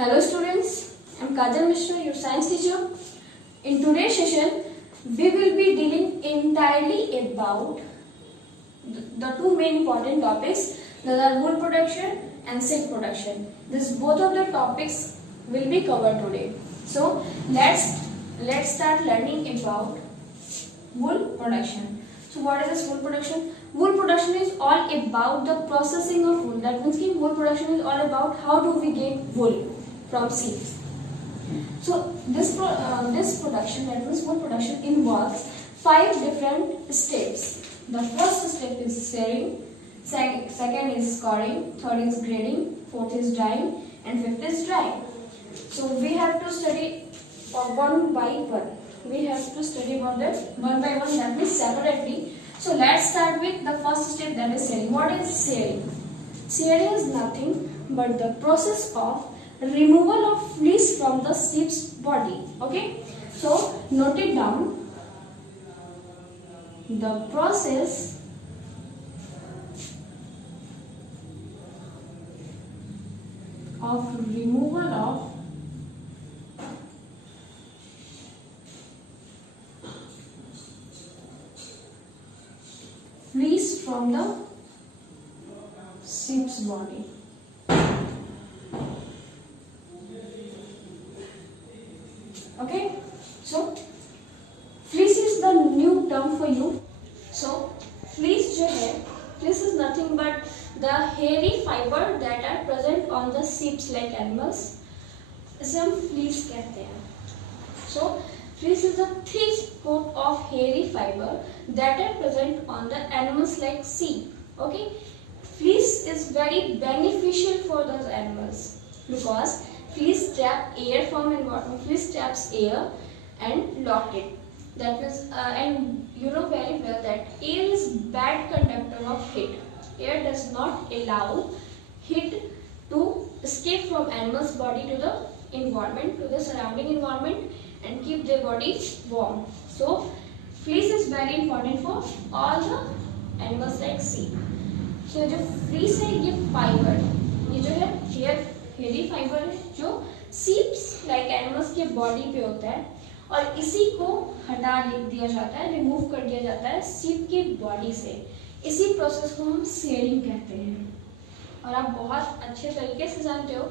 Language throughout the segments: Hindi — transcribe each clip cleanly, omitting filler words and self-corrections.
Hello students, I am Kajal Mishra, your science teacher. In today's session, we will be dealing entirely about the two main important topics, that are wool production and silk production. Both of the topics will be covered today. So let's start learning about wool production. So what is this wool production? Wool production is all about the processing of wool. That means कि wool production is all about how do we get wool from seeds. So this production, that means wool production, involves 5 different steps. The first step is shearing, second is scouring, third is grading, fourth is dyeing, and fifth is drying. So we have to study one by one. We have to study about that one by one, that means separately. So let's start with the first step, that is shearing. What is shearing? Shearing is nothing but the process of removal of fleece from the sheep's body. Okay, so note it down. The process of removal of fleece from the sheep's body. Okay, so fleece is the new term for you. So fleece जो है, fleece is nothing but the hairy fiber that are present on the sheep's like animals. इसे हम fleece कहते हैं. So fleece is a thick coat of hairy fiber that are present on the animals like sheep. Okay, fleece is very beneficial for those animals because fleece trap air from environment. Fleece traps air and lock it. That means, and you know very well that air is bad conductor of heat. Air does not allow heat to escape from animal's body to the environment, to the surrounding environment, and keep their body warm. So fleece is very important for all the animals like sheep. So जो fleece है, ये fiber, ये जो है hairy fiber है जो sheeps like animals के body पे होता है और इसी को हटा दिया जाता है, रिमूव कर दिया जाता है sheep के body से. इसी प्रोसेस को हम shearing कहते हैं. और आप बहुत अच्छे तरीके से जानते हो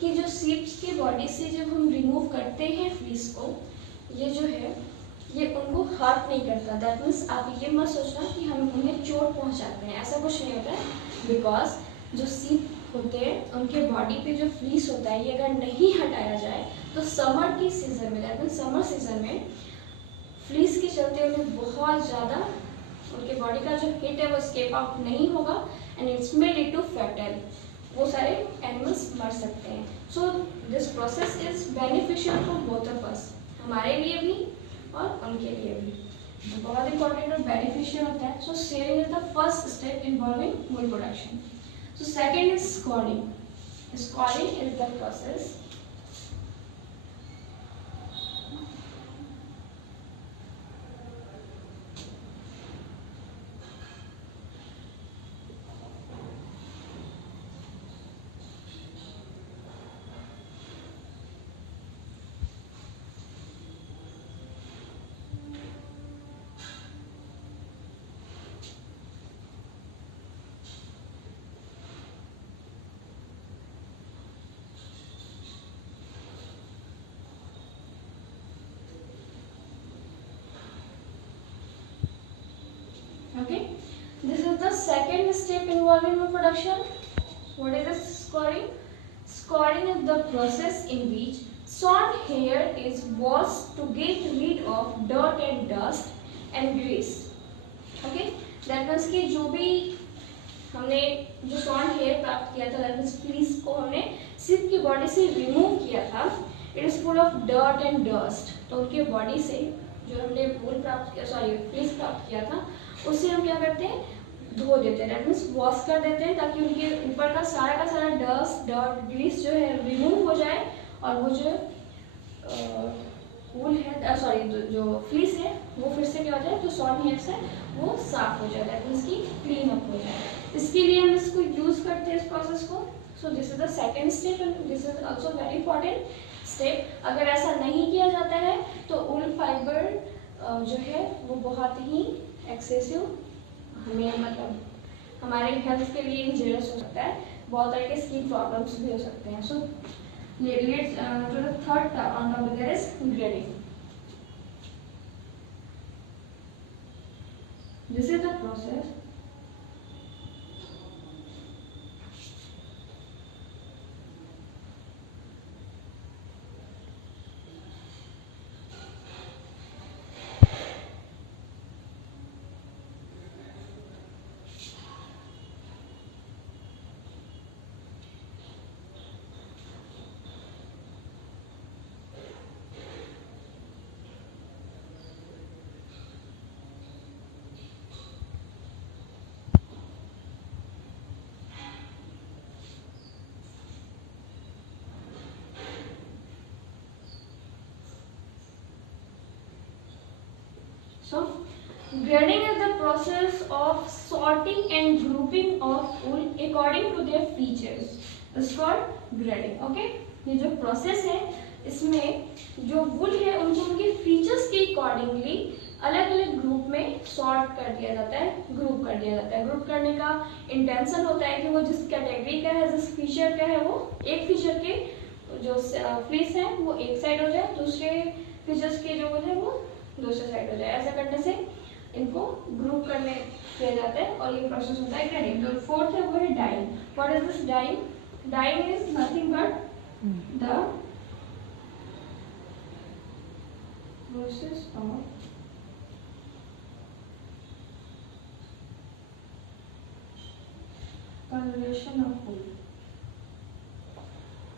कि जो sheeps के body से जब हम रिमूव करते हैं fleece को, ये जो है ये उनको हर्ट नहीं करता. दैट मीन्स आप ये मत सोचना कि हम उन्हें चोट पहुंचाते हैं, ऐसा कुछ नहीं होता है. बिकॉज जो sheep होते हैं उनके बॉडी पे जो फ्लीस होता है, ये अगर नहीं हटाया जाए तो समर की सीजन में, दैट मीन्स समर सीजन में फ्लीस के चलते उन्हें बहुत ज़्यादा उनके बॉडी का जो हीट है वो स्केप आउट नहीं होगा and it's may lead to fatal. वो सारे एनिमल्स मर सकते हैं. So this process is beneficial for both of us, हमारे लिए भी और उनके लिए भी. तो बहुत इंपॉर्टेंट और बेनिफिशियल होता है. सो sharing is the first step involving wool production. So second is scouring. Scouring is the process Okay, this is the second step involving wool production. What is this scouring? Scouring is the process in which sawn hair is washed to get rid of dirt and dust and grease. Okay, that means कि जो भी हमने जो sawn hair प्राप्त किया था, that means fleece को हमने sheep की body से remove किया था, it is full of dirt and dust. तो उनके body से जो हमने wool प्राप्त किया, fleece प्राप्त किया था, उससे हम क्या करते हैं, धो देते हैं. दैट मीन्स वॉश कर देते हैं ताकि उनके ऊपर का सारा डस्ट, डर्ट, ग्रीस जो है रिमूव हो जाए और वो जो वूल है, जो फ्लीस है वो फिर से क्या हो जाए, जो सॉन हेयर्स है वो साफ हो जाए. दैट मीन्स की क्लीन अप हो जाए. इसके लिए हम इसको यूज करते हैं इस प्रोसेस को। So this is the second step and this is also very important step. अगर ऐसा नहीं किया जाता है तो वूल फाइबर जो है वो बहुत ही एक्सेसिव हमें मतलब हमारे हेल्थ के लिए इंजीरियस हो सकता है, बहुत तरह के स्किन प्रॉब्लम्स भी हो सकते हैं। So let's to the third topic that is grading. This is the process So, grading is the process of sorting and grouping of wool according to their features. It's called grading. Okay? ये जो process है इसमें जो wool है उनको उनके features के accordingly अलग अलग ग्रुप में सॉर्ट कर दिया जाता है, ग्रुप कर दिया जाता है। ग्रुप करने का इंटेंशन होता है कि वो जिस कैटेगरी का है, जिस फीचर का है, वो एक फीचर के जो फ्लीस है वो एक साइड हो जाए, दूसरे फीचर्स के जो है वो दूसरे साइड हो जाए। ऐसा करने से इनको ग्रुप करने किया जाता है और ये प्रोसेस होता है ग्रेडिंग। तो फोर्थ है वो है dyeing. What is this dyeing? Dyeing is nothing but the process of colouration of wool.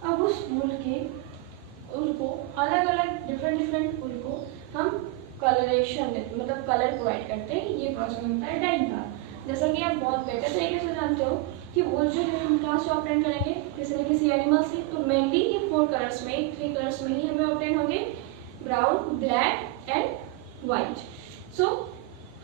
अब उस वूल के उनको अलग अलग डिफरेंट वूल को हम कलरेशन मतलब कलर प्रोवाइड करते हैं। ये प्रोसेस होता है डाइंग का। जैसा कि आप बहुत बेहतर तरीके से जानते हो कि वूल जो है हम कहाँ से ऑब्टेन करेंगे, किसी न किसी एनिमल से। तो मेनली ये 4 कलर्स में, 3 कलर्स में ही हमें ऑब्टेन होंगे, ब्राउन, ब्लैक एंड वाइट। सो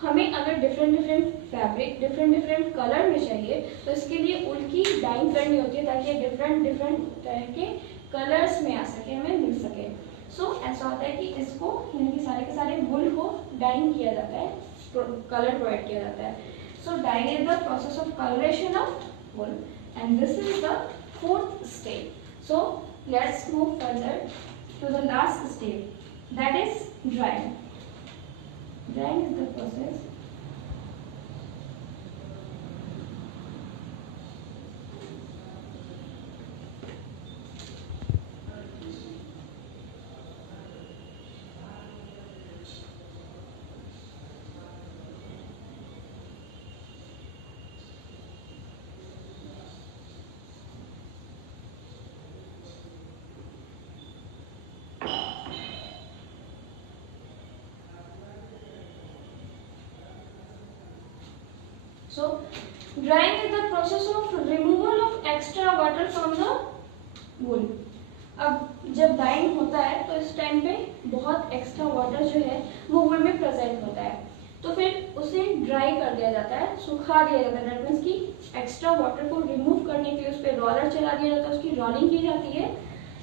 हमें अगर डिफरेंट फैब्रिक डिफरेंट कलर में चाहिए तो इसके लिए वूल की डाइंग करनी होती है ताकि डिफरेंट तरह के कलर्स में आ सके, हमें मिल सके। सो ऐसा होता है कि इसको यानी कि सारे के सारे वूल को डाइंग किया जाता है, कलर प्रोवाइड किया जाता है। So dyeing is the process of colouration of wool and this is the 4th step. So let's move further to the last step that is drying. Drying is the process So, drying is the process of removal of extra water from the wool. अब जब डाइंग होता है तो इस टाइम पे बहुत एक्स्ट्रा वाटर जो है वो वूल में प्रेजेंट होता है, तो फिर उसे ड्राई कर दिया जाता है, सुखा दिया जाता है। दैट मीन्स कि एक्स्ट्रा वाटर को रिमूव करने के लिए उस पर रोलर चला दिया जाता है, उसकी रोलिंग की जाती है।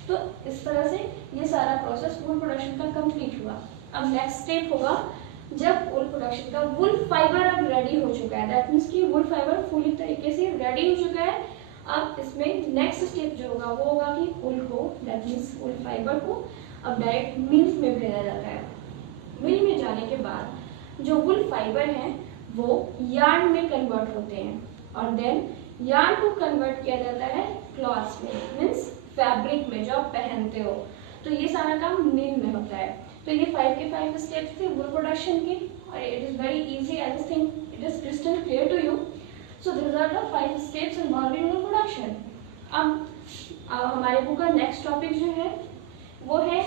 तो इस तरह से ये सारा प्रोसेस वूल प्रोडक्शन का कंप्लीट हुआ। अब नेक्स्ट स्टेप होगा जब वूल प्रोडक्शन का वूल फाइबर अब रेडी हो चुका है। दैट मीन्स कि वूल फाइबर पूरी तरीके से रेडी हो चुका है। अब इसमें नेक्स्ट स्टेप जो होगा वो होगा कि वूल को, दैट मीन्स वूल फाइबर को अब डायरेक्ट मिल्स में भेजा जाता है। मिल में जाने के बाद जो वूल फाइबर हैं वो यार्न में कन्वर्ट होते हैं और देन यार्न को कन्वर्ट किया जाता है क्लॉथ्स में, मीन्स फैब्रिक में जो आप पहनते हो। तो ये सारा काम मिल में होता है। तो ये 5 के 5 स्टेप्स थे वूल प्रोडक्शन के और it is very easy. I think it is crystal clear to you. So this are the 5 steps involving wool production. अब हमारे बुक का नेक्स्ट टॉपिक जो है वो है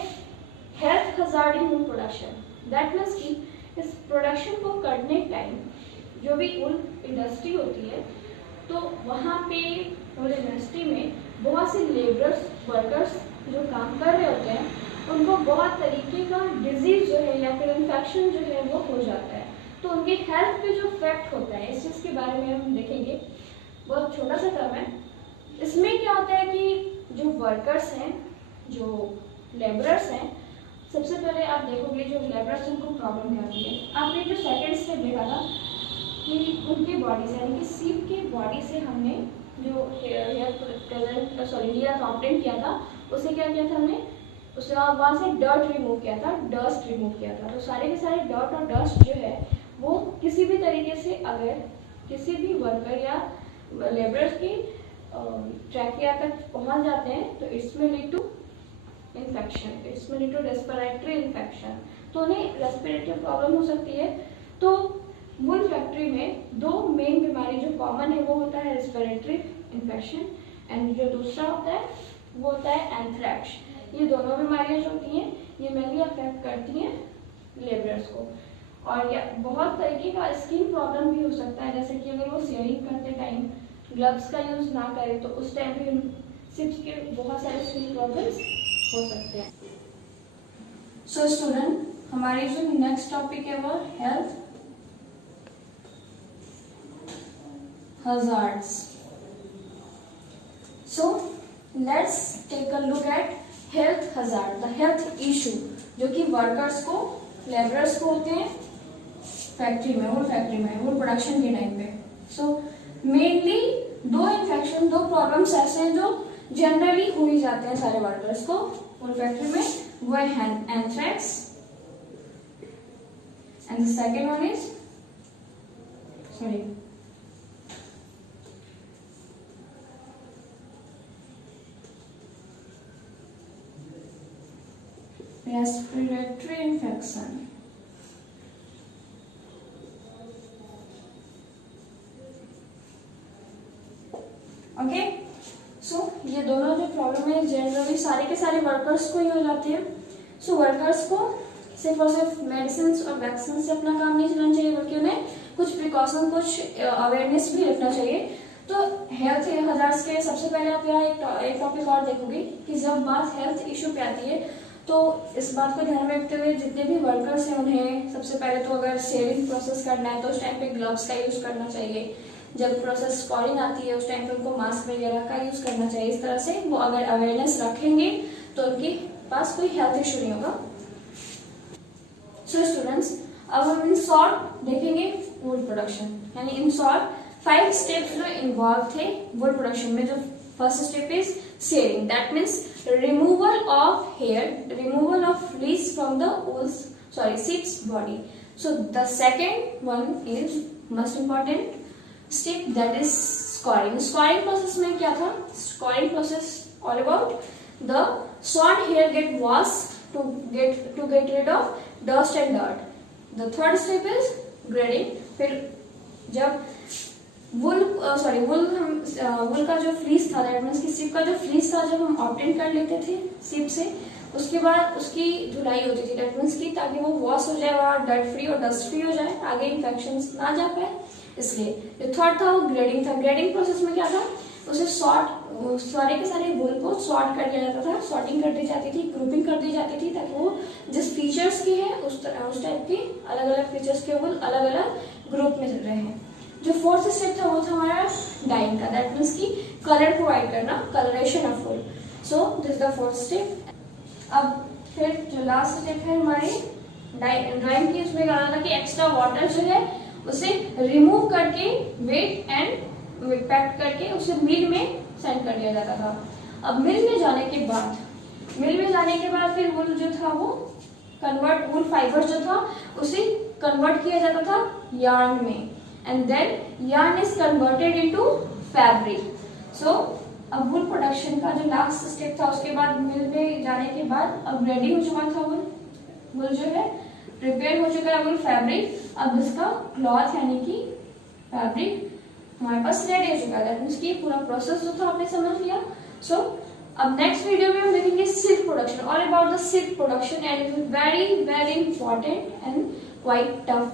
health hazard in wool production. That means कि इस प्रोडक्शन को करने टाइम जो भी वूल इंडस्ट्री होती है तो वहाँ पे वूल इंडस्ट्री में बहुत से लेबरर्स वर्कर्स जो काम कर रहे होते हैं उनको बहुत तरीके का डिजीज जो है या फिर इन्फेक्शन जो है वो हो जाता है। तो उनके हेल्थ पे जो इफेक्ट होता है इस चीज़ के बारे में हम देखेंगे। बहुत छोटा सा टर्म है। इसमें क्या होता है कि जो वर्कर्स हैं, जो लेबरर्स हैं, सबसे पहले आप देखोगे जो लेबरर्स हैं उनको प्रॉब्लम क्या होती है। आपने जो सेकेंड स्टेप देखा था कि उनकी बॉडी से, यानी कि सीप की बॉडी से हमने जो हेयर ट्रांसप्लांट किया था, उसे क्या किया था हमने, उसके बाद वहाँ से डर्ट रिमूव किया था, डस्ट रिमूव किया था। तो सारे के सारे डर्ट और डस्ट जो है वो किसी भी तरीके से अगर किसी भी वर्कर या लेबरर्स की ट्रैकिया तक पहुँच जाते हैं तो इट्स में लीड टू इन्फेक्शन, इट्स में लीड टू रेस्पिरेटरी इन्फेक्शन, तो उन्हें रेस्पिरेटरी प्रॉब्लम हो सकती है। तो वुल फैक्ट्री में दो मेन बीमारी जो कॉमन है वो होता है रेस्पिरेटरी इन्फेक्शन, एंड जो दूसरा होता है वो होता है एंथ्रैक्स। ये दोनों बीमारियां जो होती हैं ये मेनली अफेक्ट करती हैं लेबरर्स को। और या बहुत तरीके का स्किन प्रॉब्लम भी हो सकता है, जैसे कि अगर वो शेयरिंग करते टाइम ग्लव्स का यूज़ ना करें तो उस टाइम भी सिप्स के बहुत सारे स्किन प्रॉब्लम्स हो सकते हैं। सो स्टूडेंट, हमारी जो नेक्स्ट टॉपिक है वो health hazards. So let's take a look at health hazard, the health issue जो कि वर्कर्स को, लेबरर्स को होते हैं फैक्ट्री में, वुल प्रोडक्शन के टाइम पे। सो मेनली दो इन्फेक्शन, दो प्रॉब्लम्स ऐसे हैं जो जनरली हो ही जाते हैं सारे वर्कर्स को वुल फैक्ट्री में। वो है anthrax and the second one is respiratory infection. Okay, so ये दोनों जो प्रॉब्लम है जनरली सारे के सारे वर्कर्स को ही हो जाते हैं। सो वर्कर्स को सिर्फ और सिर्फ मेडिसिन और वैक्सीन से अपना काम नहीं चलाना चाहिए, बल्कि उन्हें कुछ प्रिकॉशन, कुछ अवेयरनेस भी रखना चाहिए। तो हेल्थ हजार्ड्स के सबसे पहले आप यहाँ एक टॉपिक और देखोगे कि जब बात हेल्थ इशू पे आती है तो इस बात को ध्यान में रखते हुए जितने भी वर्कर्स हैं उन्हें सबसे पहले तो अगर शेविंग प्रोसेस करना है तो उस टाइम पे ग्लव्स का यूज करना चाहिए। जब प्रोसेस स्कॉरिंग आती है उस टाइम पे उनको मास्क वगैरह का यूज करना चाहिए। इस तरह से वो अगर अवेयरनेस रखेंगे तो उनके पास कोई हेल्थ इशू नहीं होगा। सो स्टूडेंट्स, अब हम इन शॉर्ट देखेंगे वुल प्रोडक्शन, यानी इन शॉर्ट 5 स्टेप्स जो इन्वॉल्व थे वुल प्रोडक्शन में। जो first step is sharing, that means removal of hair, removal of fleece from the sheep's body. So the second one is most important step, that is scoring. Scoring process में क्या था? Scoring process all about the short hair get washed to get rid of dust and dirt. The third step is grading. फिर जब वुल का जो फ्लीस था, दैट मीन्स कि सीप का जो फ्लीस था जब हम ऑब्टेन कर लेते थे सीप से, उसके बाद उसकी धुलाई होती थी, दैट मीन्स की ताकि वो वॉश हो जाए और डर्ट फ्री और डस्ट फ्री हो जाए, आगे इन्फेक्शन ना जा पाए। इसलिए जो थर्ड था वो ग्रेडिंग था। ग्रेडिंग प्रोसेस में क्या था, उसे सारे के सारे वुल को सॉर्ट कर दिया जाता था, सॉर्टिंग कर दी जाती थी, ग्रुपिंग कर दी जाती थी, ताकि वो जिस फीचर्स की है उस टाइप की अलग अलग फीचर्स के वुल अलग अलग ग्रुप में चल रहे हैं। जो फोर्थ स्टेप था वो था हमारा डाइंग का, दैट मीन्स की कलर प्रोवाइड करना, colouration of wool. So this the fourth step. अब फिर जो लास्ट स्टेप है हमारी ड्राइंग की, उसमें क्या था कि एक्स्ट्रा वाटर जो है उसे रिमूव करके वेट एंड पैक करके उसे मिल में सेंड कर दिया जाता था। अब मिल में जाने के बाद फिर वुल जो था वो वुल फाइबर जो था उसे कन्वर्ट किया जाता था यार्न में, and then yarn is converted into fabric. So अब वुल प्रोडक्शन का जो लास्ट स्टेप था उसके बाद मिल में जाने के बाद अब रेडी हो चुका था वुल जो है प्रिपेयर हो चुका है वुल फैब्रिक। अब इसका क्लॉथ यानी कि फैब्रिक हमारे पास रेडी हो चुका है, दैट मींस कि पूरा प्रोसेस जो था आपने समझ लिया। सो अब नेक्स्ट वीडियो में हम देखेंगे silk production, all about the silk production, and it is very very important and quite tough